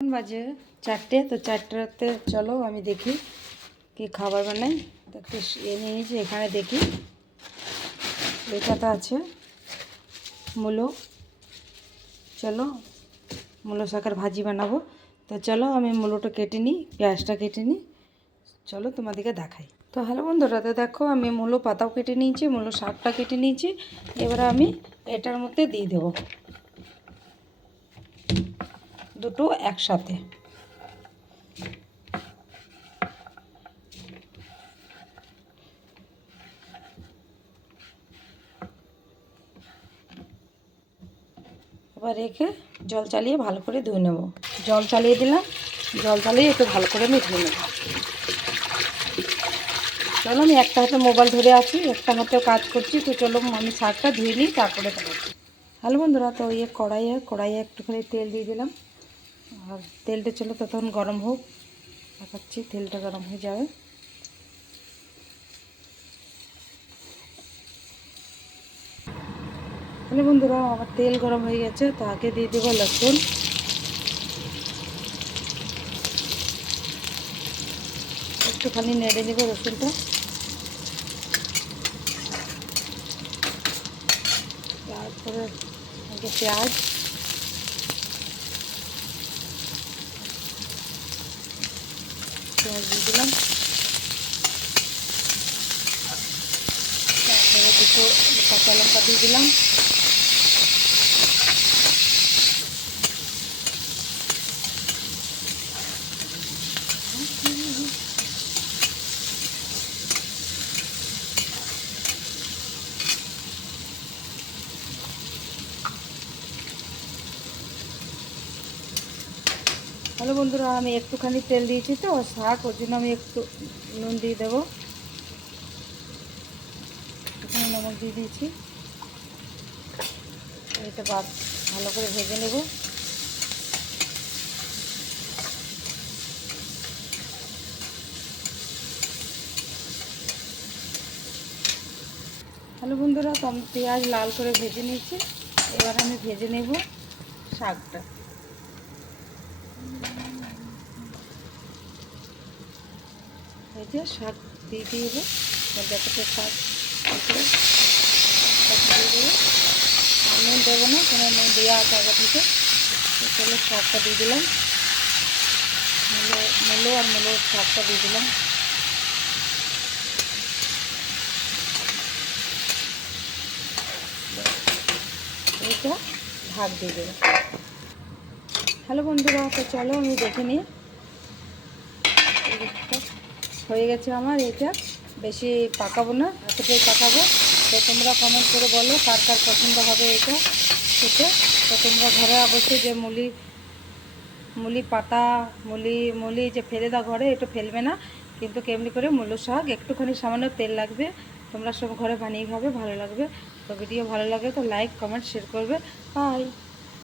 এখন বাজে 4টে। তো 4টাতে চলো আমি দেখি কি খাবার বানাই। তো একটু নিয়ে নিয়েছি, এখানে দেখি এটাতে আছে মূলো। চলো মূলো শাকের ভাজি বানাবো। তো চলো আমি মূলোটা কেটে নিই, পেঁয়াজটা কেটে নিই, চলো তোমাদেরকে দেখাই। তো হ্যালো বন্ধুরা, তো দেখো আমি মূলো পাতাও কেটে নিয়েছি, মূলো শাকটা কেটে নিয়েছি। এবার আমি এটার মধ্যে দিয়ে দেবো দুটো একসাথে। এবার রেখে জল চালিয়ে ভালো করে ধুয়ে নেব। জল চালিয়ে দিলাম, জল চালিয়ে একটু ভালো করে আমি ধুয়ে নেব। চলো আমি একটা হাতে মোবাইল ধরে আছি, একটা হাতেও কাজ করছি। তো চলো আমি শাকটা ধুয়ে নিই, তারপরে দেখাচ্ছি। হ্যালো বন্ধুরা, তো কড়াইয়ে একটুখানি তেল দিয়ে দিলাম। আর তেলটা চলো তখন গরম হোক, দেখাচ্ছি। তেলটা গরম হয়ে যাবে। হ্যালো বন্ধুরা, আমার তেল গরম হয়ে গেছে। তো আগে দিয়ে দেবো লসুন। একটুখানি নেড়ে নেবো রসুনটা। তারপরে আগে পেঁয়াজ, দিয়ে দিলাম। তারপরে দুটো কাঁচা লঙ্কা দিয়ে দিলাম। হ্যালো বন্ধুরা, আমি একটুখানি তেল দিয়েছি তো শাক, ওর জন্য আমি একটু নুন দিয়ে দেবো। একটুখানি নমক দিয়ে দিয়েছি। এটা ভালো করে ভেজে নেব। হ্যালো বন্ধুরা, তো আমি পেঁয়াজ লাল করে ভেজে নিয়েছি। এবার আমি ভেজে নেব শাকটা। ভেজে শাক দিয়ে দেবো, যতটা শাক দিয়ে দেবো। আর নুন দেবো না, কোনো নুন দেওয়া আছে আগে থেকে। চলো শাকটা দিয়ে দিলাম, মূলো আর মূলোর শাকটা দিয়ে দিলাম। এইটা ঢাক দিয়ে দেবো। হ্যালো বন্ধুরা, তো চলো আমি দেখে নিই। হয়ে গেছে আমার। এটা বেশি পাকাবো না, এতটাই পাকাবো। তো তোমরা কমেন্ট করে বলো কার কার পছন্দ হবে এটা খেতে। তো তোমরা ঘরে অবশ্যই যে মুলি পাতা, মুলি যে ফেলে দাও ঘরে, এটা ফেলবে না। কিন্তু কেমনি করে মূলো শাক, একটুখানি সামান্য তেল লাগবে। তোমরা সব ঘরে বানিয়ে খাবে, ভালো লাগবে। তো ভিডিও ভালো লাগে তো লাইক কমেন্ট শেয়ার করবে। বাই।